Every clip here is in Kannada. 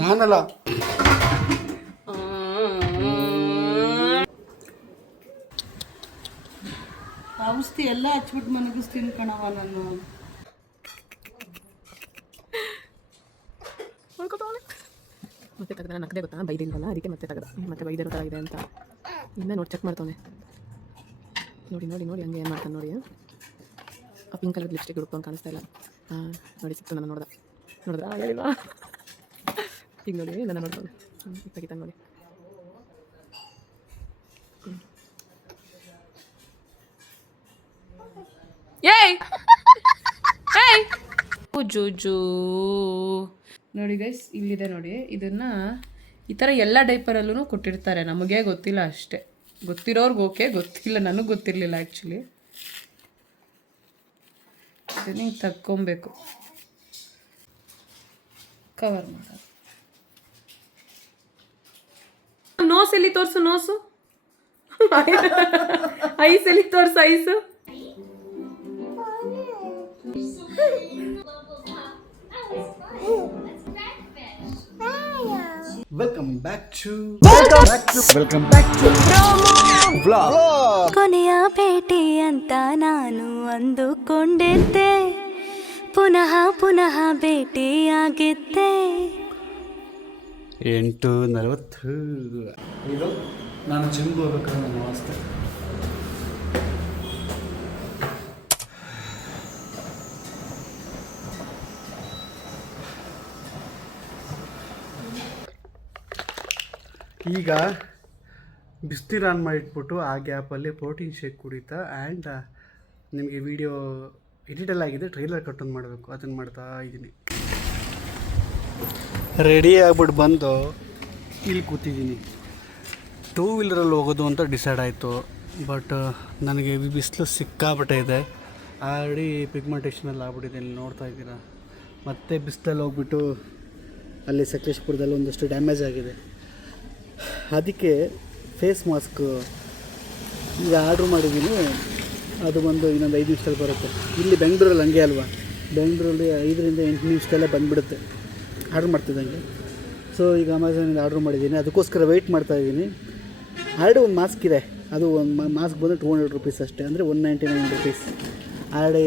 ನಾನಲ್ಲ. ಔಷಧಿ ಎಲ್ಲ ಹಚ್ಬಿಟ್ಟು ಮನಗಿಸ್ತೀನಿ ಕಣವ ನಾನು. ಮತ್ತೆ ತೆಗೆದ ನಕ್ಕದೆ ಗೊತ್ತಾ, ಬೈದಿಲ್ವಲ್ಲ ಅದಕ್ಕೆ ಮತ್ತೆ ತೆಗೆದ. ಮತ್ತೆ ಬೈದಿರೋ ಥರ ಇದೆ ಅಂತ ಇನ್ನ ನೋಡಿ ಚೆಕ್ ಮಾಡ್ತಾನೆ. ನೋಡಿ ನೋಡಿ ನೋಡಿ ಹಂಗೆ ಏನು ಮಾಡ್ತಾನೆ ನೋಡಿ. ಆ ಪಿಂಕ್ ಕಲರ್ ಲಿಪ್ಸ್ಟಿಕ್ ಹುಡುಕೊಂಡು ಕಾಣಿಸ್ತಾ ಇಲ್ಲ. ಹಾಂ ನೋಡಿ ಸಿಕ್ತು, ನನ್ನ ನೋಡಿದ್ರಾ ಹೇಳಿಲ್ವಾ? ಈಗ ನೋಡಿ ನನ್ನ ನೋಡ್ಬೋದು. ತೆಗಿತಾನೆ ನೋಡಿ. ಏಯ್ ಏಯ್ ಜೂಜು ನೋಡಿ ಗೈಸ್, ಇಲ್ಲಿದೆ ನೋಡಿ. ಇದನ್ನು ಈ ಥರ ಎಲ್ಲ ಡೈಪರಲ್ಲೂ ಕೊಟ್ಟಿರ್ತಾರೆ, ನಮಗೆ ಗೊತ್ತಿಲ್ಲ ಅಷ್ಟೇ. ಗೊತ್ತಿರೋರ್ಗೆ ಓಕೆ, ಗೊತ್ತಿಲ್ಲ, ನನಗೆ ಗೊತ್ತಿರಲಿಲ್ಲ ಆ್ಯಕ್ಚುಲಿ. ಇದನ್ನ ಹಿಂಗೆ ತಕ್ಕೊಬೇಕು, ಕವರ್ ಮಾಡೋದು. ನೋಸ್ ಎಲ್ಲಿ ತೋರಿಸು, ನೋಸು ಐಸ್ ಎಲ್ಲಿ ತೋರಿಸು, eyes. Welcome back to vlog. ಕೊನೆಯ ಭೇಟಿ ಅಂತ ನಾನು ಅಂದುಕೊಂಡಿದ್ದೆ, ಪುನಃ ಪುನಃ ಭೇಟಿಯಾಗಿದ್ದೆ. 8:40. ಇದು ನಾನು ಜಿಮ್ಗೆ ಹೋಗ್ಬೇಕಾದ್ರೆ ನನ್ನ ವಾಸ್ತೆ. ಈಗ ಬಿಸ್ನೀರು ಆನ್ ಮಾಡಿಟ್ಬಿಟ್ಟು ಆ ಗ್ಯಾಪಲ್ಲಿ ಪ್ರೋಟೀನ್ ಶೇಕ್ ಕುಡಿತಾ ಆ್ಯಂಡ್ ನಿಮಗೆ ವಿಡಿಯೋ ಎಡಿಟೆಲ್ಲ ಆಗಿದೆ, ಟ್ರೈಲರ್ ಕಟ್ಟೊಂದು ಮಾಡಬೇಕು, ಅದನ್ನು ಮಾಡ್ತಾ ಇದ್ದೀನಿ. ರೆಡಿ ಆಗ್ಬಿಟ್ಟು ಬಂದು ಇಲ್ಲಿ ಕೂತಿದ್ದೀನಿ. 2 ವೀಲರಲ್ಲಿ ಹೋಗೋದು ಅಂತ ಡಿಸೈಡ್ ಆಯಿತು. ಬಟ್ ನನಗೆ ಬಿಸಿಲು ಸಿಕ್ಕಾಬಿಟ್ಟೆ ಇದೆ. ಆಲ್ರೆಡಿ ಪಿಗ್ಮೆಂಟೇಷನಲ್ಲಿ ಆಗ್ಬಿಟ್ಟಿದೆ, ಇಲ್ಲಿ ನೋಡ್ತಾ ಇದ್ದೀರಾ. ಮತ್ತೆ ಬಿಸಿಲಲ್ಲಿ ಹೋಗ್ಬಿಟ್ಟು ಅಲ್ಲಿ ಸಕಲೇಶ್ಪುರದಲ್ಲಿ ಒಂದಷ್ಟು ಡ್ಯಾಮೇಜ್ ಆಗಿದೆ. ಅದಕ್ಕೆ ಫೇಸ್ ಮಾಸ್ಕ್ ಈಗ ಆರ್ಡ್ರ್ ಮಾಡಿದ್ದೀನಿ. ಅದು ಬಂದು ಇನ್ನೊಂದು 5 ನಿಮಿಷದಲ್ಲಿ ಬರುತ್ತೆ. ಇಲ್ಲಿ ಬೆಂಗಳೂರಲ್ಲಿ ಹಂಗೆ ಅಲ್ವಾ, ಬೆಂಗಳೂರಲ್ಲಿ 5ರಿಂದ 8 ನಿಮಿಷದಲ್ಲೇ ಬಂದುಬಿಡುತ್ತೆ ಆರ್ಡ್ರ್ ಮಾಡ್ತಿದ್ದಂಗೆ. ಸೊ ಈಗ ಅಮೆಝಾನಿಂದ ಆರ್ಡ್ರ್ ಮಾಡಿದ್ದೀನಿ, ಅದಕ್ಕೋಸ್ಕರ ವೆಯ್ಟ್ ಮಾಡ್ತಾಯಿದ್ದೀನಿ. ಆಲ್ರೆಡಿ ಒಂದು ಮಾಸ್ಕ್ ಇದೆ, ಅದು ಒಂದು ಮಾಸ್ಕ್ ಬಂದು 200 ರುಪೀಸ್ ಅಷ್ಟೇ, ಅಂದರೆ 199 ರುಪೀಸ್. ಆಲ್ರೆಡಿ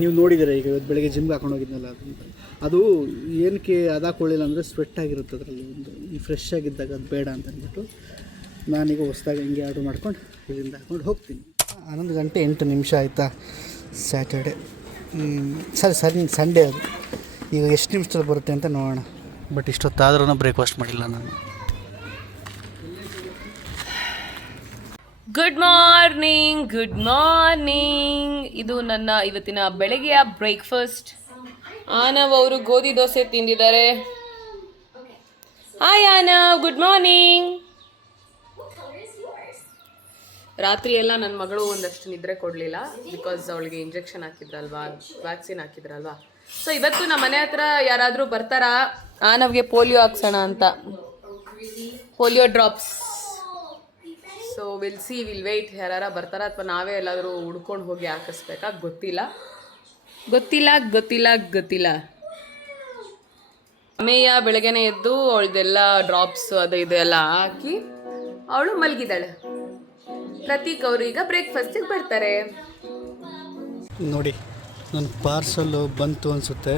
ನೀವು ನೋಡಿದ್ದೀರ, ಈಗ ಇವತ್ತು ಬೆಳಗ್ಗೆ ಜಿಮ್ಗೆ ಹಾಕೊಂಡು ಹೋಗಿದ್ನಲ್ಲ, ಅದು ಏನಕ್ಕೆ ಅದು ಹಾಕೊಳ್ಳಿಲ್ಲ ಅಂದರೆ ಸ್ವೆಟ್ ಆಗಿರುತ್ತೆ ಅದರಲ್ಲಿ. ಒಂದು ಈ ಫ್ರೆಶ್ ಆಗಿದ್ದಾಗ ಅದು ಬೇಡ ಅಂತ ಅಂದ್ಬಿಟ್ಟು ನಾನೀಗ ಹೊಸ್ದಾಗಿ ಹಿಂಗೆ ಆರ್ಡ್ರ್ ಮಾಡ್ಕೊಂಡು ಇಲ್ಲಿಂದ ಹಾಕೊಂಡು ಹೋಗ್ತೀನಿ. 11 ಗಂಟೆ 8 ನಿಮಿಷ ಆಯಿತಾ. ಸ್ಯಾಟರ್ಡೆ ಸರಿ ಸಂಡೇ ಅದು. ಈಗ ಎಷ್ಟು ನಿಮಿಷದಲ್ಲಿ ಬರುತ್ತೆ ಅಂತ ನೋಡೋಣ. ಬಟ್ ಇಷ್ಟೊತ್ತಾದ್ರೂ ಬ್ರೇಕ್ಫಾಸ್ಟ್ ಮಾಡಿಲ್ಲ ನಾನು. Good morning, good morning. ಇದು ನನ್ನ ಇವತ್ತಿನ ಬೆಳಗ್ಗೆಯ ಬ್ರೇಕ್ಫಾಸ್ಟ್. ಆನವ್ ಅವರು ಗೋಧಿ ದೋಸೆ ತಿಂದಿದ್ದಾರೆ. Hi Anav, good morning. ರಾತ್ರಿ ಎಲ್ಲ ನನ್ನ ಮಗಳು ಒಂದಷ್ಟು ನಿದ್ರೆ ಕೊಡಲಿಲ್ಲ, ಬಿಕಾಸ್ ಅವಳಿಗೆ ಇಂಜೆಕ್ಷನ್ ಹಾಕಿದ್ರಲ್ವಾ, ವ್ಯಾಕ್ಸಿನ್ ಹಾಕಿದ್ರಲ್ವಾ. ಸೊ ಇವತ್ತು ನಮ್ಮ ಮನೆ ಹತ್ರ ಯಾರಾದರೂ ಬರ್ತಾರಾ ಆನವ್ಗೆ ಪೋಲಿಯೋ ಹಾಕ್ಸೋಣ ಅಂತ, polio drops. So will weight, ಯಾರು ಬರ್ತಾರಾ ಅಥವಾ ನಾವೇ ಎಲ್ಲಾದರೂ ಹುಡ್ಕೊಂಡು ಹೋಗಿ ಹಾಕಿಸ್ಬೇಕಾ ಗೊತ್ತಿಲ್ಲ. ಅಮೇಯ ಬೆಳಗ್ಗೆನೆ ಎದ್ದು ಅವಳದೆಲ್ಲ ಡ್ರಾಪ್ಸ್ ಅದು ಇದೆಲ್ಲ ಹಾಕಿ ಅವಳು ಮಲಗಿದ್ದಾಳೆ. ಪ್ರತೀಕ್ ಅವರು ಈಗ ಬ್ರೇಕ್ಫಾಸ್ಟಿಗೆ ಬರ್ತಾರೆ. ನೋಡಿ ನನ್ನ ಪಾರ್ಸಲ್ಲು ಬಂತು ಅನಿಸುತ್ತೆ.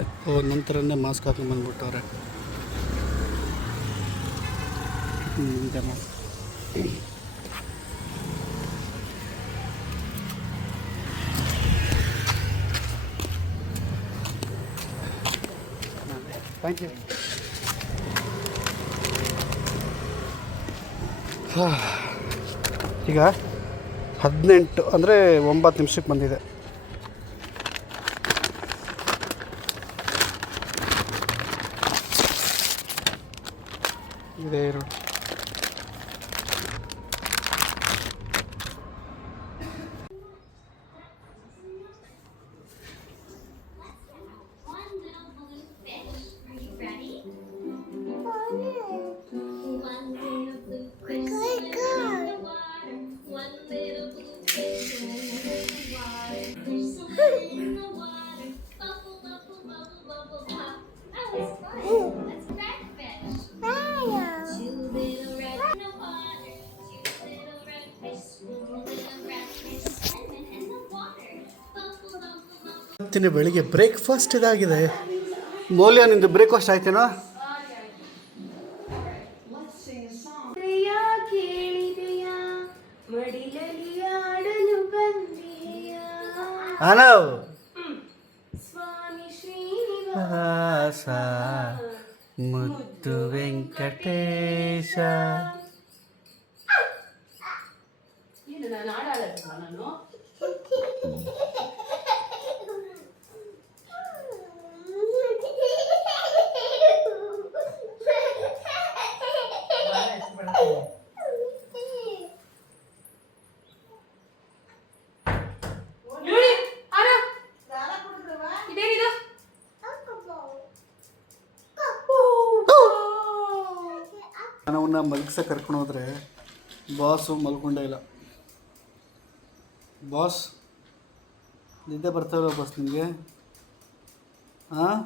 ನಂತರನೇ ಮಾಸ್ಕ್ ಹಾಕೊಂಡು ಬಂದ್ಬಿಟ್ಟವ್ರೆ. Thank you. ಈಗ 18 ಅಂದರೆ 9 ನಿಮಿಷಕ್ಕೆ ಬಂದಿದೆ. ಇದೇ ಇರು. ಇವತ್ತಿನ ಬೆಳಿಗ್ಗೆ ಬ್ರೇಕ್ಫಾಸ್ಟ್ ಇದಾಗಿದೆ. ಮೌಲ್ಯ ನಿಂದು ಬ್ರೇಕ್ಫಾಸ್ಟ್ ಆಯ್ತೇನೋ? ಅನವ್ ಶ್ರೀನಿವಾಸ ಮುದ್ದು ವೆಂಕಟೇಶ. ಅವನ್ನ ಮಲಗಿಸ ಕರ್ಕೊಂಡು ಹೋದ್ರೆ ಬಾಸು ಮಲ್ಕೊಂಡೇ ಇಲ್ಲ. ಬಾಸ್ ನಿದ್ದೆ ಬರ್ತಾಯಿಲ್ಲ ಬಾಸ್ ನಿಮಗೆ? ಹಾಂ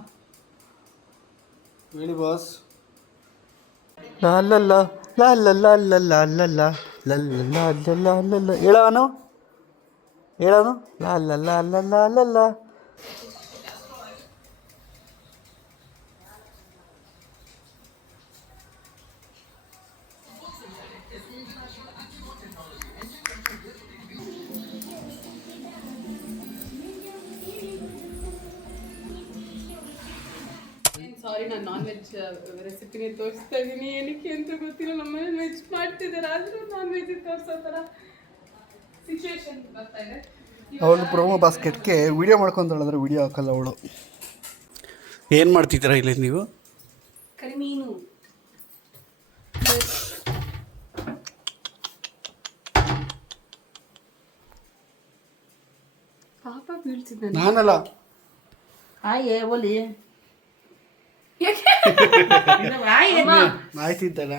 ಹೇಳಿ ಬಾಸ್. ಲಾ ಲ ಲ ಲಾ ಲ ಲ ಲ ಲಾ ಲ ಲ ಲ ಲ ಲ ಲ ಹೇಳವನು ಲಾ ಲ ಲ ಲ ಲಾ ಲ ಲ. ಸಾರಿ, ನಾನು ನಾನ್ ವೆಜ್ ರೆಸಿಪಿನೇ ತೋರಿಸ್ತಾ ಇದ್ದೀನಿ. ಏನಕ್ಕೆ ಅಂತ ಗೊತ್ತಿಲ್ಲ. ನಮ್ಮನೆ ವೆಜ್ ಮಾಡ್ತಿದ್ದಾರೆ, ಆದರೂ ನಾನ್ ವೆಜ್ ತೋರಿಸೋ ಥರ ಸಿಚುವೇಶನ್ ಬರ್ತಾ ಇದೆ. ಅವಳು ಪ್ರೊಮೋ ಬಾಸ್ಕೆಟ್ಗೆ ವಿಡಿಯೋ ಮಾಡ್ಕೊಂತಾಳಿದ್ರೆ ವಿಡಿಯೋ ಹಾಕಲ್ಲ ಅವಳು. ಏನು ಮಾಡ್ತಿದ್ದೀರಾ ಇಲ್ಲಿ ನೀವು? ಕರಿಮೀನು. ಪಾಪ ಬೀಳ್ತಿದ್ದಾನೆ. ನಾನಲ್ಲ ಆಯೇ ಒಲಿ ಆಯ್ತಿದ್ದಲ್ಲ.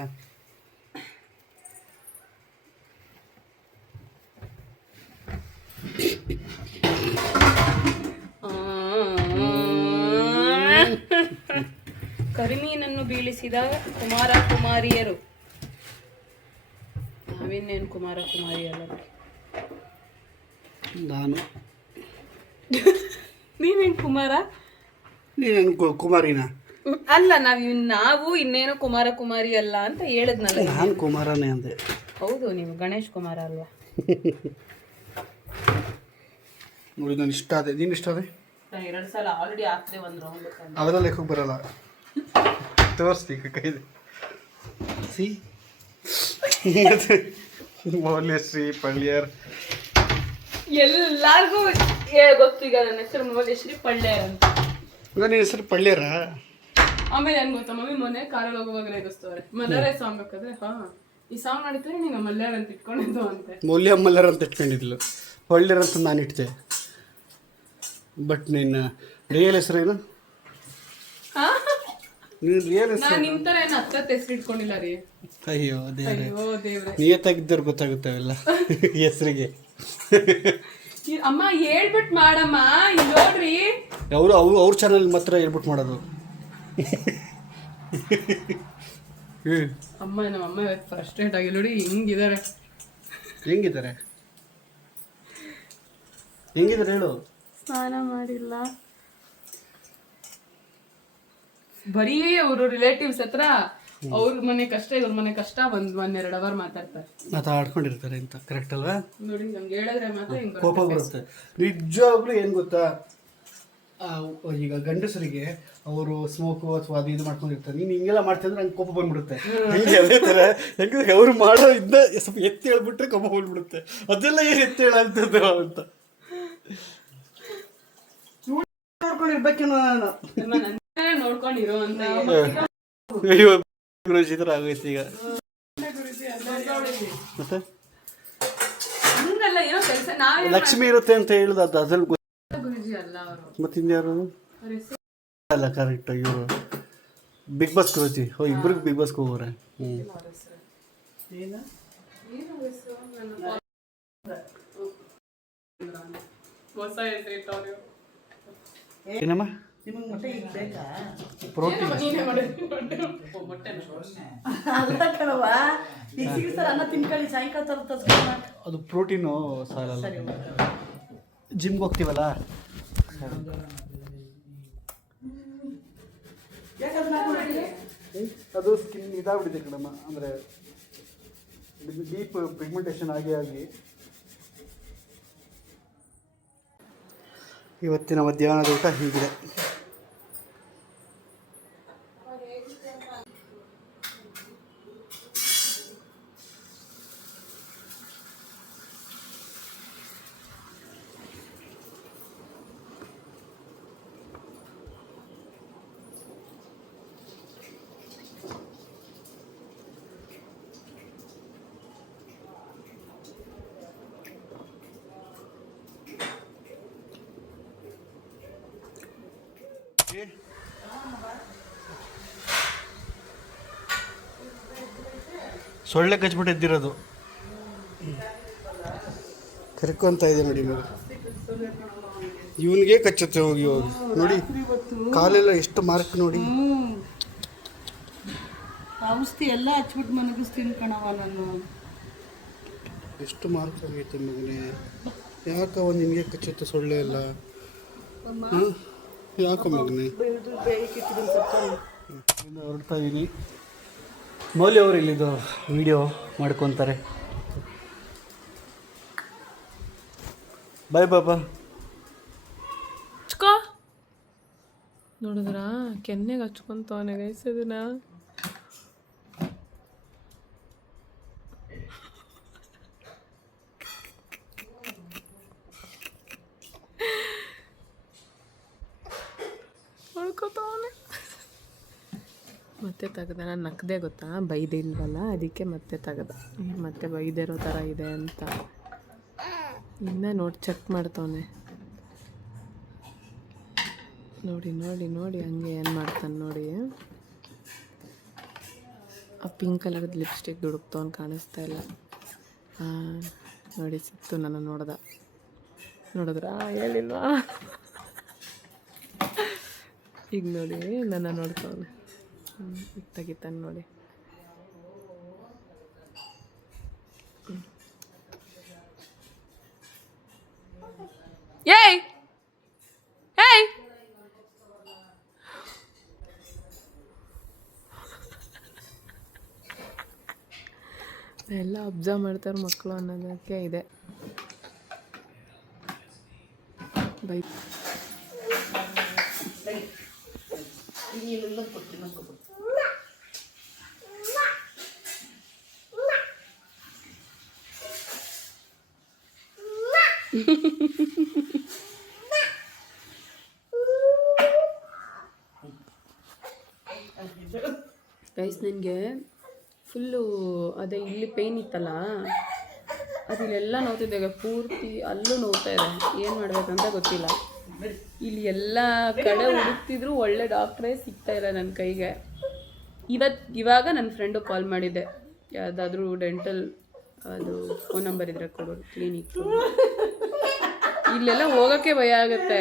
ಕರಿಮೀನನ್ನು ಬೀಳಿಸಿದ ಕುಮಾರ ಕುಮಾರಿಯರು. ನಾವಿನ್ನೇನು ಕುಮಾರ ಕುಮಾರಿಯಲ್ಲ. ನಾನು ನೀವೇನು ಕುಮಾರ? ನೀನು ಕುಮಾರಿನ? ಅಲ್ಲ, ನಾವು ಇನ್ನೇನು ಕುಮಾರ ಕುಮಾರಿ ಅಲ್ಲ ಅಂತ ಹೇಳಿದ್ನಲ್ಲ. ನಾನು ಕುಮಾರನೇ ಅಂದೆ. ಹೌದು, ನೀವು ಗಣೇಶ್ ಕುಮಾರ ಅಲ್ವಾ? ನೋಡಿ ನಾನು ಇಷ್ಟ ಅದೇ, ನೀನು ಇಷ್ಟ ಅದೇ. 2 ಸಲ ಆಲ್ರೆಡಿ ಹಾಕ್ದೆ ಒಂದು ರೌಂಡ್. ಅವೆಲ್ಲ ಲೆಕ್ಕಕ್ಕೆ ಬರಲ್ಲ. ತೋರಿಸ್ತೀಗ ಕೈಲಿ ಸಿ ಮೌಲ್ಯಶ್ರೀ ಪಳ್ಳಿಯರ್ ಎಲ್ಲಾರ್ಗೂ ಗೊತ್ತು. ಈಗ ನನ್ನ ಹೆಸರು ಮೌಲ್ಯಶ್ರೀ ಪಳ್ಳಿಯರ್ ಅಂತ. ನಿನ್ನ ಹೆಸರು ಪಳ್ಳಿಯರ? ಆಮೇಲೆ ಏನ್ ಗೊತ್ತಾ, ಮಮ್ಮಿ ಮೊನ್ನೆ ಕಾರಲ್ಲಿ ಹೋಗುವಾಗ ರೇಗಿಸ್ತವ್ರೆ. ಮಲ್ಯಾರ ಸಾಂಗ್ ಹಾಕಿದ್ರೆ ಈ ಸಾಂಗ್ ಮಾಡಿದ್ರೆ ನೀನು ಮಲ್ಯಾರ ಅಂತ ಇಟ್ಕೊಂಡಿದ್ದು ಅಂತೆ. ಮೌಲ್ಯ ಮಲ್ಲರ್ ಅಂತ ಇಟ್ಕೊಂಡಿದ್ಲು. ಪಳ್ಳಿಯರ್ ಅಂತ ನಾನು ಇಟ್ಟಿದೆ. ಬಟ್ ನಿನ್ನ ರಿಯಲ್ ಹೆಸರೇನು? ನೀನು ರಿಯಲ್ ಹೆಸರು? ನಾನು ನಿಮ್ಮ ಥರ ಏನು ಹತ್ತತ್ತು ಹೆಸರು ಇಟ್ಕೊಂಡಿಲ್ಲ ರೀ. ಅಯ್ಯೋ ದೇವ್ರೆ, ಅಯ್ಯೋ ದೇವ್ರೆ. ನಿಯತ್ತಾಗಿದ್ದವ್ರು ಗೊತ್ತಾಗುತ್ತಾವೆಲ್ಲ ಹೆಸರಿಗೆ. ಅಮ್ಮ ಹೇಳ್ಬಿಟ್ಟು ಮಾಡಮ್ಮ, ಇಲ್ಲಿ ನೋಡ್ರಿ. ಅವ್ರ ಚಾನಲ್ ಮಾತ್ರ ಹೇಳ್ಬಿಟ್ಟು ಮಾಡೋದು. ಅಮ್ಮ ನಮ್ಮಮ್ಮ ಇವತ್ತು ಫ್ರಸ್ಟ್ರೇಟ್ ಆಗಿ ನೋಡಿ ಹೆಂಗಿದ್ದಾರೆ. ಹೆಂಗಿದ್ದಾರೆ ಹೇಳು. ಸ್ನಾನ ಮಾಡಿಲ್ಲ. ಬರೀ ಅವರು ರಿಲೇಟಿವ್ಸ್ ಹತ್ರ ಅವ್ರ ಮನೆ ಕಷ್ಟ ಇವ್ರ ಮನೆ ಕಷ್ಟ 1-2 ಅವರ್ ಮಾತಾಡ್ಕೊಂಡಿರ್ತಾರೆ ಅಂತ. ಕರೆಕ್ಟ್ ಅಲ್ವಾ? ನೋಡಿ ನಂಗೆ ಹೇಳಿದ್ರೆ ಮಾತ್ರ ಹಿಂಗೆ ಕೋಪ ಬರುತ್ತೆ ನಿಜವಾಗ್ಲೂ. ಏನು ಗೊತ್ತಾ, ಈಗ ಗಂಡಸರಿಗೆ ಅವರು ಸ್ಮೋಕು ಅಥವಾ ಅದು ಇದು ಮಾಡ್ಕೊಂಡಿರ್ತಾರೆ. ನೀನು ಹಿಂಗೆಲ್ಲ ಮಾಡ್ತಿದ್ರೆ ನಂಗೆ ಕೋಪ ಬಂದ್ಬಿಡುತ್ತೆ. ಹಿಂಗೆ ಅದೇ ಥರ ಹೆಂಗೆ ಅವ್ರು ಮಾಡೋ ಇದ್ದ ಸ್ವಲ್ಪ ಎತ್ತಿ ಹೇಳ್ಬಿಟ್ರೆ ಕೋಪ ಬಂದ್ಬಿಡುತ್ತೆ. ಅದೆಲ್ಲ ಏನು ಎತ್ತಿ ಹೇಳಂತದ್ದು ಅಂತ ನೋಡ್ಕೊಂಡಿರ್ಬೇಕೇನೋ ನಾನು. ನೋಡ್ಕೊಂಡಿರೋ ಅಂತ. ಅಯ್ಯೋ ಗುರುಜಿ ಥರ ಆಗೋಯ್ತು ಈಗ. ಮತ್ತೆ ಹಂಗಲ್ಲ, ಏನೋ ಕೆಲಸ ನಾವೇ ಲಕ್ಷ್ಮಿ ಇರುತ್ತೆ ಅಂತ ಹೇಳುದು ಅದು ಅದ್ರಲ್ಲಿ ಗುರುಜಿ ಅಲ್ಲ ಅವರು. ಮತ್ತಿನ್ಯಾರು ಅಲ್ಲ? ಕರೆಕ್ಟ್, ಇವರು ಬಿಗ್ ಬಾಸ್ ಗುರುಜಿ. ಇಬ್ರಿಗೆ ಬಿಗ್ ಬಾಸ್ಗೆ ಹೋಗೋರೆ. ಏನಮ್ಮ ಪ್ರೋಟೀನ್ ಅದು ಪ್ರೋಟೀನು ಸಾಲಲ್ಲ. ಜಿಮ್ಗೆ ಹೋಗ್ತೀವಲ್ಲ, ಅದು ಸ್ಕಿನ್ ಇದಾಗ್ಬಿಟ್ಟಿದೆ ಕಣಮ್ಮ, ಅಂದರೆ ಡೀಪ್ ಪಿಗ್ಮೆಂಟೇಷನ್ ಆಗಿ ಇವತ್ತಿನ ಮಧ್ಯಾಹ್ನದ ಊಟ ಹೀಗಿದೆ. ಸೊಳ್ಳೆ ಕಚ್ಬಿಟ್ಟು ಎದ್ದಿರೋದು ಕರ್ಕೊಂತ ಇದೆ ನೋಡಿ ಮಗ. ಇವನಿಗೆ ಕಚ್ಚುತ್ತೆ ಹೋಗಿ ಹೋಗಿ ನೋಡಿ, ಕಾಲೆಲ್ಲ ಎಷ್ಟು ಮಾರ್ಕ್ ನೋಡಿ. ಔಷಧಿ ಎಲ್ಲ ಹಚ್ಬಿಟ್ಟು ಮನಗಿಸ್ತೀನಿ ಕಣವ ನಾನು. ಎಷ್ಟು ಮಾರ್ಕ್ ಆಗೈತೆ ಮಗನೇ. ಯಾಕವ ನಿನಗೆ ಕಚ್ಚುತ್ತೆ ಸೊಳ್ಳೆ ಎಲ್ಲ? ಯಾಕೋ ಮಗನೇ ಹೊರಡ್ತಾ ಇದ್ದೀನಿ. ಮೌಲ್ಯ ಅವರು ಇಲ್ಲಿದ್ದು ವಿಡಿಯೋ ಮಾಡ್ಕೊತಾರೆ. ಬಾಯ್ ಪಾಪ. ಹಚ್ಕೋ ನೋಡಿದ್ರಾ, ಕೆನ್ನೆಗೆ ಹಚ್ಕೊಂತವನೆ ಗೈಸ್ ಅದನ್ನ. ಹೊಡ್ಕೊತವನೆ ಮತ್ತೆ ತೆಗ್ದ. ನಾನು ನಕ್ಕದೆ ಗೊತ್ತಾ, ಬೈದಿಲ್ವಲ್ಲ ಅದಕ್ಕೆ ಮತ್ತೆ ತೆಗ್ದ. ಮತ್ತೆ ಬೈದಿರೋ ಥರ ಇದೆ ಅಂತ ಇನ್ನೂ ನೋಡಿ ಚೆಕ್ ಮಾಡ್ತವನೆ. ನೋಡಿ ನೋಡಿ ನೋಡಿ ಹಂಗೆ ಏನು ಮಾಡ್ತಾನೆ ನೋಡಿ. ಆ ಪಿಂಕ್ ಕಲರ್ದು ಲಿಪ್ಸ್ಟಿಕ್ ದುಡುಕ್ತವನು, ಕಾಣಿಸ್ತಾ ಇಲ್ಲ. ಹಾಂ ನೋಡಿ ಸಿಕ್ತು, ನನ್ನ ನೋಡಿದ್ರಾ ಹೇಳಿಲ್ವಾ? ಈಗ ನೋಡಿ ನನ್ನ ನೋಡ್ತವನೆ. ಈಗ ತೆಗಿತಾನೆ ನೋಡಿ. ಏಯ್ ಏಯ್ ಎಲ್ಲ ಅಬ್ಸರ್ವ್ ಮಾಡ್ತಾರೆ ಮಕ್ಕಳು ಅನ್ನೋದಕ್ಕೆ ಇದೆ. ಬೈ ಗೈಸ್, ನನಗೆ ಫುಲ್ಲು ಅದೇ ಇಲ್ಲಿ ಪೇಯ್ನ್ ಇತ್ತಲ್ಲ, ಅದು ಇಲ್ಲೆಲ್ಲ ನೋವ್ತಿದ್ದೆ ಪೂರ್ತಿ, ಅಲ್ಲೂ ನೋವ್ತಾ ಇದೆ. ಏನು ಮಾಡಬೇಕಂತ ಗೊತ್ತಿಲ್ಲ. ಇಲ್ಲಿ ಎಲ್ಲ ಕಡೆ ಹುಡುಕ್ತಿದ್ರು ಒಳ್ಳೆ ಡಾಕ್ಟ್ರೇ ಸಿಗ್ತಾಯಿಲ್ಲ ನನ್ನ ಕೈಗೆ. ಇವಾಗ ನನ್ನ ಫ್ರೆಂಡು ಕಾಲ್ ಮಾಡಿದ್ದೆ, ಯಾವುದಾದ್ರೂ ಡೆಂಟಲ್ ಅದು ಫೋನ್ ನಂಬರ್ ಇದ್ರೆ ಕೊಡೋರು ಕ್ಲಿನಿಕ್. ಇಲ್ಲೆಲ್ಲ ಹೋಗೋಕ್ಕೆ ಭಯ ಆಗುತ್ತೆ,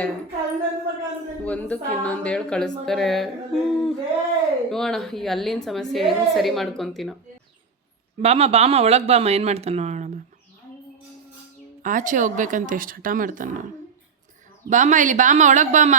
ಒಂದಕ್ಕೆ ಇನ್ನೊಂದು ಹೇಳಿ ಕಳಿಸ್ತಾರೆ. ನೋಡೋಣ ಈ ಅಲ್ಲಿನ ಸಮಸ್ಯೆ ಹೆಂಗೆ ಸರಿ ಮಾಡ್ಕೊತೀನೋ. ಬಾಮ ಒಳಗೆ ಬಾಮ, ಏನು ಮಾಡ್ತಾನೆ ನೋಡೋಣ. ಬಾಮ ಆಚೆ ಹೋಗ್ಬೇಕಂತ ಎಷ್ಟು ಹಠ ಮಾಡ್ತಾನೆ ನೋಡು. ಬಾಮ ಇಲ್ಲಿ ಬಾಮ, ಒಳಗೆ ಬಾಮ.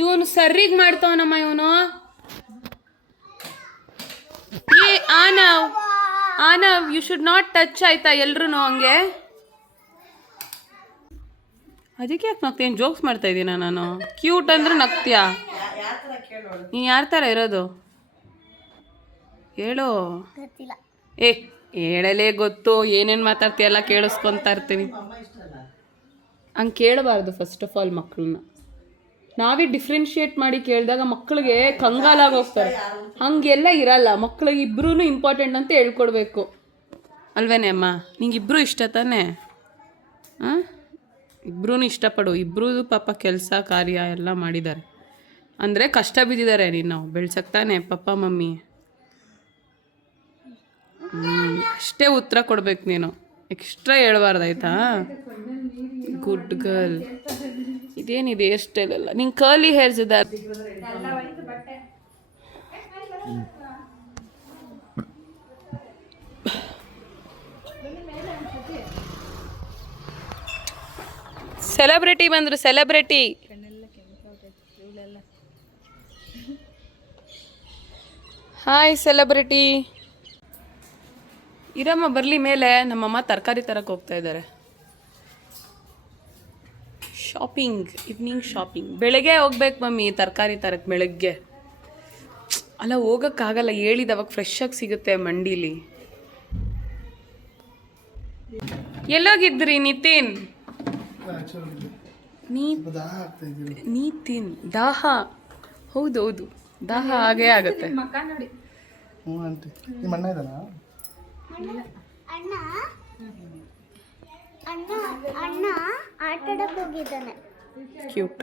ಇವನು ಸರ್ರಿಗೆ ಮಾಡ್ತಾವನಮ್ಮ ಇವನು. ಆನವ್ ಯು ಶುಡ್ ನಾಟ್ ಟಚ್ ಆಯ್ತಾ ಎಲ್ರು ಹಂಗೆ. ಅದಕ್ಕೆ ಯಾಕೆ ನಗ್ತೀನಿ? ಜೋಕ್ಸ್ ಮಾಡ್ತಾ ಇದ್ದೀನ ನಾನು? ಕ್ಯೂಟ್ ಅಂದ್ರೆ ನಗ್ತೀಯಾ? ನೀನು ಯಾರ ಥರ ಇರೋದು ಹೇಳು. ಹೇಳಲೇ ಗೊತ್ತು, ಏನೇನು ಮಾತಾಡ್ತೀಯಲ್ಲ ಕೇಳಿಸ್ಕೊತಾ ಇರ್ತೀನಿ. ಹಂಗೆ ಕೇಳಬಾರ್ದು ಫಸ್ಟ್ ಆಫ್ ಆಲ್ ಮಕ್ಕಳನ್ನ. ನಾವೇ ಡಿಫ್ರೆನ್ಶಿಯೇಟ್ ಮಾಡಿ ಕೇಳಿದಾಗ ಮಕ್ಕಳಿಗೆ ಕಂಗಾಲಾಗಿ ಹೋಗ್ತಾರೆ. ಹಂಗೆಲ್ಲ ಇರಲ್ಲ, ಮಕ್ಕಳಿಗೆ ಇಬ್ರೂ ಇಂಪಾರ್ಟೆಂಟ್ ಅಂತ ಹೇಳ್ಕೊಡ್ಬೇಕು ಅಲ್ವೇನೆ ಅಮ್ಮ? ನಿಂಗೆ ಇಬ್ಬರು ಇಷ್ಟ ತಾನೇ? ಹಾಂ, ಇಬ್ಬರೂ ಇಷ್ಟಪಡು. ಇಬ್ಬರೂ ಪಾಪ ಕೆಲಸ ಕಾರ್ಯ ಎಲ್ಲ ಮಾಡಿದ್ದಾರೆ ಅಂದರೆ ಕಷ್ಟ ಬಿದ್ದಿದ್ದಾರೆ ನೀನು ಬೆಳ್ಸಕ್ಕೆ ತಾನೆ ಪಪ್ಪ ಮಮ್ಮಿ. ಅಷ್ಟೇ ಉತ್ತರ ಕೊಡ್ಬೇಕು ನೀನು, ಎಕ್ಸ್ಟ್ರಾ ಹೇಳ್ಬಾರ್ದಾಯ್ತಾ? Good girl. ಇದೇನಿದೆ ಹೇರ್ ಸ್ಟೈಲ್ ಎಲ್ಲ? ನಿಂಗೆ ಕರ್ಲಿ ಹೇರ್ಸ್ ಇದೆ. ಸೆಲೆಬ್ರಿಟಿ ಬಂದರು, ಸೆಲೆಬ್ರಿಟಿ. Hi celebrity. ಇರಮ್ಮ ಬರಲಿ ಮೇಲೆ. ನಮ್ಮಮ್ಮ ತರಕಾರಿ ತರಕ್ಕೆ ಹೋಗ್ತಾ ಇದ್ದಾರೆ. Shopping, evening shopping. ಬೆಳಗ್ಗೆ ಹೋಗ್ಬೇಕು ಮಮ್ಮಿ ತರಕಾರಿ ತರಕ್ಕೆ. ಬೆಳಗ್ಗೆ ಅಲ್ಲ, ಹೋಗೋಕ್ಕಾಗಲ್ಲ, ಹೇಳಿದವಾಗ ಫ್ರೆಶ್ ಆಗಿ ಸಿಗುತ್ತೆ ಮಂಡೀಲಿ. ಎಲ್ಲೋಗಿದ್ರಿ ನಿತಿನ್? ನೀತಿನ್ ದಾಹ. ಹೌದೌದು, ದಾಹ ಹಾಗೇ ಆಗುತ್ತೆ. ಅಣ್ಣ ಆಟಾಡಕ್ ಹೋಗಿದ್ದಾನೆ. ಕ್ಯೂಟ್.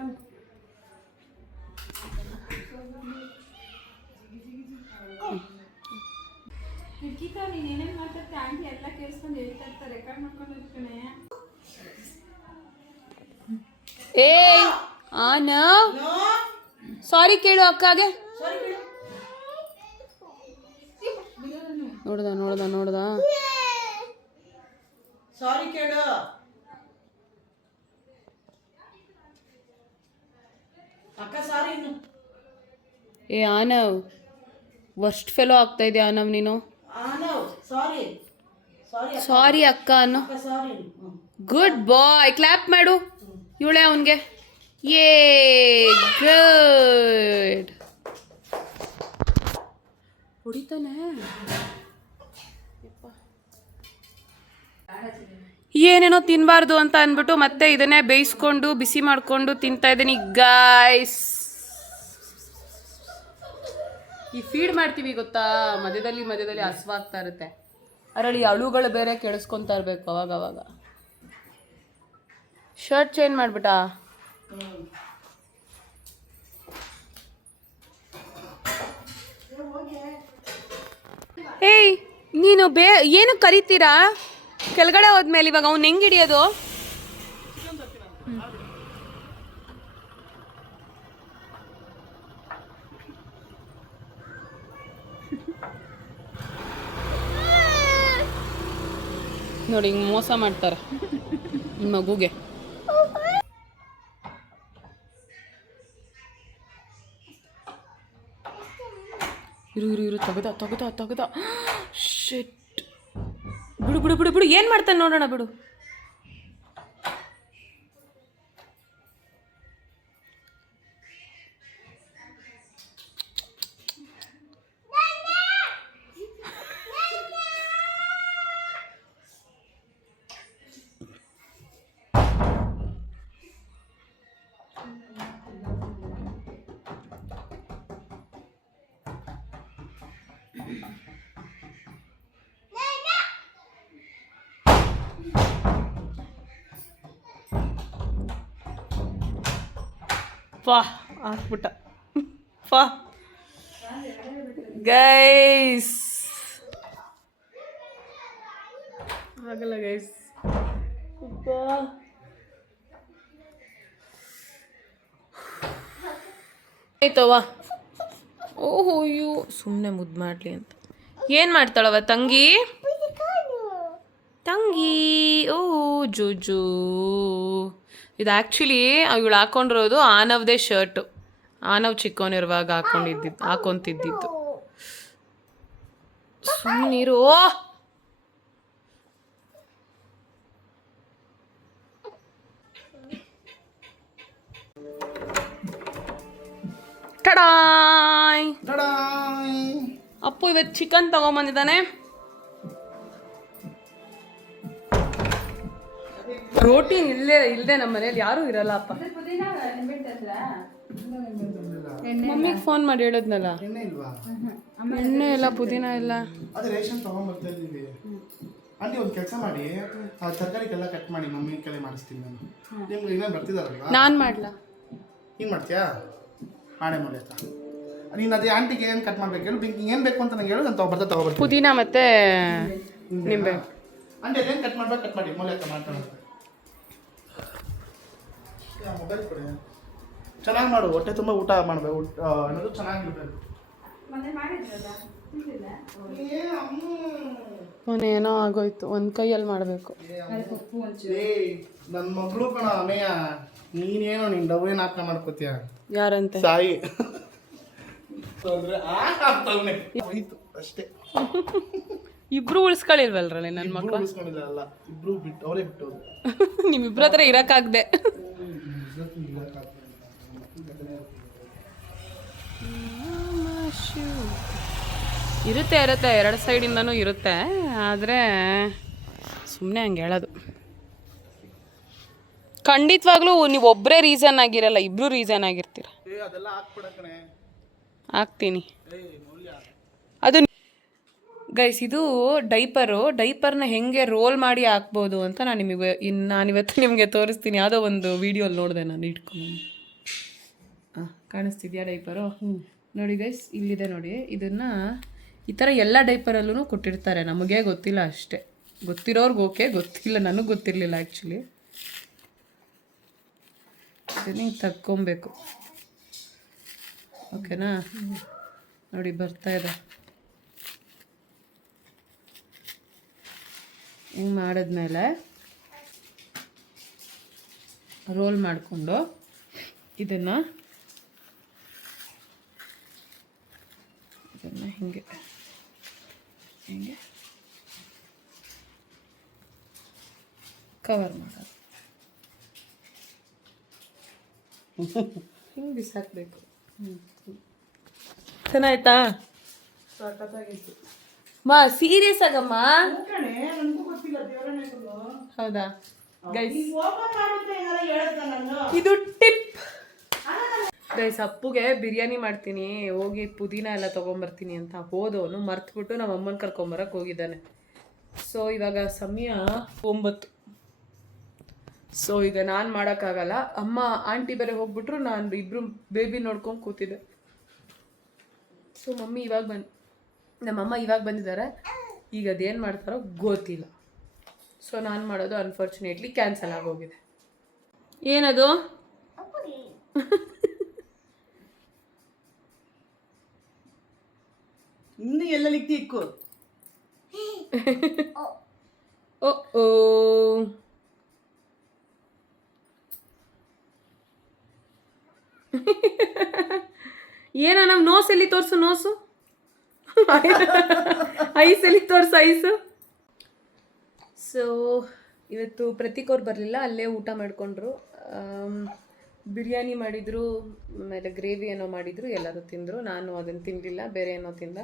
ಏಯ್ ಆನ ಸಾರಿ ಕೇಳು ಅಕ್ಕಾಗೆ. ನೋಡ್ದ ಸಾರಿ ಕೇಳು. ಅಕ್ಕ ಸಾರಿ. ಏ ಆನವ್, ವರ್ಸ್ಟ್ ಫೆಲೋ ಆಗ್ತಾ ಇದೆ ಆನವ್ ನೀನು. ಸಾರಿ ಅಕ್ಕ ಅನ್ನೋ. ಗುಡ್ ಬಾಯ್. ಕ್ಲಾಪ್ ಮಾಡು ಇವಳೆ ಅವನಿಗೆ. ಯೇ ಗುಡ್. ಹೊಡಿತಾನೆ. ಏನೇನೋ ತಿನ್ನಬಾರ್ದು ಅಂತ ಅಂದ್ಬಿಟ್ಟು ಮತ್ತೆ ಇದನ್ನೇ ಬೇಯಿಸ್ಕೊಂಡು ಬಿಸಿ ಮಾಡಿಕೊಂಡು ತಿಂತಾ ಇದ್ದೀನಿ ಗಾಯ್ಸ್. ಈ ಫೀಡ್ ಮಾಡ್ತೀವಿ ಗೊತ್ತಾ, ಮಧ್ಯದಲ್ಲಿ ಹಸ್ವಾಗ್ತಾ ಇರುತ್ತೆ. ಅದರಲ್ಲಿ ಅಳುಗಳು ಬೇರೆ ಕೇಳಿಸ್ಕೊತಾ ಇರಬೇಕು ಅವಾಗವಾಗ. ಶರ್ಟ್ ಚೇಂಜ್ ಮಾಡಿಬಿಟ್ಟಾ? ಏಯ್ ನೀನು ಏನು ಕರಿತೀರಾ ಕೆಳಗಡೆ ಹೋದ್ಮೇಲೆ? ಇವಾಗ ಅವ್ನು ಹೆಂಗೆ ಹಿಡಿಯೋದು? ನೋಡಿ ಹಿಂಗೆ ಮೋಸ ಮಾಡ್ತಾರೆ ನಿಮ್ಮ ಮಗುಗೆ. ಇರು ತೆಗ್ದ. ಶಿಟ್. ಬಿಡು ಏನು ಮಾಡ್ತಾನೆ ನೋಡೋಣ. ಬಿಡು. ಫಾ ಹಾಕ್ಬಿಟ್ಟ. ಫಾ ಗೈಸ್, ಆಗಲ್ಲ ಗೈಸ್. ಆಯ್ತವಾ. ಓಹೋ ಅಯ್ಯೋ, ಸುಮ್ಮನೆ ಮುದ್ದು ಮಾಡಲಿ ಅಂತ. ಏನು ಮಾಡ್ತಾಳವ ತಂಗಿ? ಓ ಜೂಜು. ಇದು ಆ್ಯಕ್ಚುಲಿ ಇವಳು ಹಾಕೊಂಡಿರೋದು ಆನವ್ದೇ ಶರ್ಟು. ಆನವ್ ಚಿಕ್ಕವನಿರುವಾಗ ಹಾಕೊಂತಿದ್ದಿದ್ದು. ಸುಮ್ಮನಿರು. ಟಡಾಯ್. ಅಪ್ಪು ಇವತ್ತು ಚಿಕನ್ ತಗೊಂಬಂದಿದ್ದಾನೆ. ಪ್ರೋಟೀನ್ ಇಲ್ಲದೆ ನಮ್ಮ ಮನೇಲಿ ಯಾರೂ ಇರಲ್ಲ ಅಪ್ಪ. ಮಮ್ಮಿಗೆ ಫೋನ್ ಮಾಡಿ ಹೇಳಿದ್ನಲ್ಲ, ಎಣ್ಣೆ ಇಲ್ವಾ? ಎಣ್ಣೆ ಇಲ್ಲ, ಪುದೀನ ಇಲ್ಲ. ಅದೇ ರೇಷನ್ ತೊಗೊಂಬರ್ತಾ ಇದ್ದೀವಿ. ಆಂಟಿ ಒಂದು ಕೆಲಸ ಮಾಡಿ, ಆ ತರಕಾರಿಗೆಲ್ಲ ಕಟ್ ಮಾಡಿ ಮಮ್ಮಿ ಕೈಲಿ ಮಾಡಿಸ್ತೀನಿ ನಾನು. ನಿಮ್ಗೆ ಇನ್ನೇನು ಬರ್ತಿದಾರಲ್ವಾ? ನಾನು ಮಾಡ್ಲಾ? ಹಿಂಗೆ ಮಾಡ್ತೀಯಾ? ಮಾಡೇ ಮಾಡಿ ಆಯ್ತಾ? ನೀನು ಅದೇ ಆಂಟಿಗೆ ಏನು ಕಟ್ ಮಾಡ್ಬೇಕು ಹೇಳು, ಏನು ಬೇಕು ಅಂತ ನಂಗೆ ಹೇಳು, ನಾನು ತೊಗೊಬರ್ತೀನಿ. ಪುದೀನ ಮತ್ತೆ ನಿಂಬೆ. ಆಂಟಿ ಅದೇನು ಕಟ್ ಮಾಡ್ಬೇಕು ಕಟ್ ಮಾಡಿ, ಮೂಲೆ ಮಾಡ್ತಾನೆ. ಮೊಬೈಲ್ ಕೊಡಿ. ಚೆನ್ನಾಗಿ ಮಾಡು, ಹೊಟ್ಟೆ ತುಂಬ ಊಟ ಮಾಡಬೇಕು, ಅನ್ನೋದು ಚೆನ್ನಾಗಿರ್ಬೇಕು. ಏನೋ ಆಗೋಯ್ತು, ಒಂದು ಕೈಯಲ್ಲಿ ಮಾಡಬೇಕು. ನನ್ನ ಮಗಳು ಕಣ ಅಮೇಯ, ನೀನೇನೋ ನೀನು ಡವ್ ಏನು ಹಾಕ ಮಾಡ್ಕೋತೀಯ? ಯಾರಂತೆ? ಸಾಯಿ ಹೋಯ್ತು ಅಷ್ಟೇ. ಇಬ್ರು ಉಳಿಸ್ಕೊಳ್ಳಿಲ್ವಲ್ರಲ್ಲಿ ನನ್ನ ಮಕ್ಕಳು? ಉಳಿಸ್ಕೊಂಡಿಲ್ಲ ಅಲ್ಲ, ಇಬ್ರು ಬಿಟ್ಟು ಅವರೇ ಬಿಟ್ಟೋದು. ನಿಮ್ಮಿಬ್ರ ಹತ್ರ ಇರೋಕ್ಕಾಗ್ದೆ. ಇರುತ್ತೆ ಎರಡು ಸೈಡಿಂದನೂ ಇರುತ್ತೆ, ಆದರೆ ಸುಮ್ಮನೆ ಹಂಗೆ ಹೇಳೋದು. ಖಂಡಿತವಾಗ್ಲೂ ನೀವು ಒಬ್ಬರೇ ರೀಸನ್ ಆಗಿರಲ್ಲ, ಇಬ್ರು ರೀಸನ್ ಆಗಿರ್ತೀರ. ಅದೆಲ್ಲ ಹಾಕ್ಬಿಡಕಣೆ. ಹಾಕ್ತೀನಿ ಅದು. ಗೈಸ್, ಇದು ಡೈಪರ್ನ ಹೆಂಗೆ ರೋಲ್ ಮಾಡಿ ಹಾಕ್ಬೋದು ಅಂತ ನಾನಿವತ್ತು ನಿಮಗೆ ತೋರಿಸ್ತೀನಿ. ಯಾವುದೋ ಒಂದು ವಿಡಿಯೋಲಿ ನೋಡಿದೆ ನಾನು, ಇಟ್ಕೊಂಡು. ಕಾಣಿಸ್ತಿದ್ಯಾ ಡೈಪರು? ನೋಡಿ ಗೈಸ್, ಇಲ್ಲಿದೆ ನೋಡಿ. ಇದನ್ನು ಈ ಥರ ಎಲ್ಲ ಡೈಪರಲ್ಲೂ ಕೊಟ್ಟಿರ್ತಾರೆ, ನಮಗೆ ಗೊತ್ತಿಲ್ಲ ಅಷ್ಟೇ. ಗೊತ್ತಿರೋರ್ಗೆ ಓಕೆ, ಗೊತ್ತಿಲ್ಲ, ನನಗೆ ಗೊತ್ತಿರಲಿಲ್ಲ ಆ್ಯಕ್ಚುಲಿ. ಇದನ್ನ ಹಿಂಗೆ ತಕ್ಕೊಬೇಕು, ಓಕೆನಾ? ನೋಡಿ ಬರ್ತಾ ಇದೆ. ಹಿಂಗೆ ಮಾಡಿದ್ಮೇಲೆ ರೋಲ್ ಮಾಡಿಕೊಂಡು ಇದನ್ನು ಹಿಂಗೆ ಕವರ್ ಮಾಡೋದು. ಹಿಂಗೆ ಬಿಸಾಕಬೇಕು. ಚೆನ್ನಾಯ್ತಾ? ಮಾ ಸೀರಿಯಸ್ ಆಗಮ್ಮ. ಹೌದಾ ಗೈಸ್, ಇದು ಟಿಪ್ ಗೈಸ್. ಅಪ್ಪುಗೆ ಬಿರಿಯಾನಿ ಮಾಡ್ತೀನಿ, ಹೋಗಿ ಪುದೀನ ಎಲ್ಲ ತೊಗೊಂಬರ್ತೀನಿ ಅಂತ ಹೋದವನು ಮರ್ತ್ಬಿಟ್ಟು ನಮ್ಮ ಅಮ್ಮನ ಕರ್ಕೊಂಬರಕ್ಕೆ ಹೋಗಿದ್ದಾನೆ. ಸೊ ಇವಾಗ ಸಮಯ 9. ಸೊ ಈಗ ನಾನು ಮಾಡೋಕ್ಕಾಗಲ್ಲ, ಅಮ್ಮ ಆಂಟಿ ಬೇರೆ ಹೋಗ್ಬಿಟ್ರು, ನಾನು ಇಬ್ಬರು ಬೇಬಿ ನೋಡ್ಕೊಂಡು ಕೂತಿದ್ದೆ. ಸೊ ನಮ್ಮಮ್ಮ ಇವಾಗ ಬಂದಿದ್ದಾರೆ. ಈಗ ಅದೇನು ಮಾಡ್ತಾರೋ ಗೊತ್ತಿಲ್ಲ. ಸೊ ನಾನು ಮಾಡೋದು ಅನ್ಫಾರ್ಚುನೇಟ್ಲಿ ಕ್ಯಾನ್ಸಲ್ ಆಗೋಗಿದೆ. ಏನದು? ಇನ್ನು ಎಲ್ಲ ಲಿಕ್ತಿ ಇಕ್ಕು. ಓ ಏನೋ ನಮ್ಮ ನೋಸ್ ಎಲ್ಲಿ ತೋರಿಸು, ನೋಸು ಐಸ್ ಎಲ್ಲಿ ತೋರಿಸು, ಐಸು. ಸೊ ಇವತ್ತು ಪ್ರತೀಕ್ ಅವ್ರು ಬರಲಿಲ್ಲ, ಅಲ್ಲೇ ಊಟ ಮಾಡಿಕೊಂಡ್ರು. ಬಿರಿಯಾನಿ ಮಾಡಿದರು, ಆಮೇಲೆ ಗ್ರೇವಿ ಏನೋ ಮಾಡಿದರು, ಎಲ್ಲರೂ ತಿಂದರು. ನಾನು ಅದನ್ನು ತಿನ್ನಲಿಲ್ಲ, ಬೇರೆ ಏನೋ ತಿಂದ.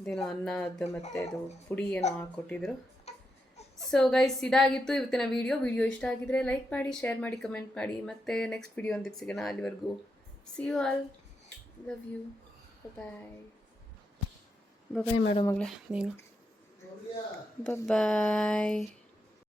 ಇದೇನೋ ಅನ್ನದ ಮತ್ತು ಇದು ಪುಡಿ ಏನೋ ಹಾಕ್ಕೊಟ್ಟಿದ್ರು. ಸೊ ಗೈಸ್, ಇದಾಗಿತ್ತು ಇವತ್ತಿನ ವಿಡಿಯೋ ಇಷ್ಟ ಆಗಿದ್ರೆ ಲೈಕ್ ಮಾಡಿ, ಶೇರ್ ಮಾಡಿ, ಕಮೆಂಟ್ ಮಾಡಿ. ಮತ್ತೆ ನೆಕ್ಸ್ಟ್ ವಿಡಿಯೋ ಒಂದಿಗೆ ಸಿಗೋಣ. ಅಲ್ಲಿವರೆಗೂ see you all, love you, bye bye. ಮಾಡು ಮಗಳೇ ನೀನು, ಬಾಯ್.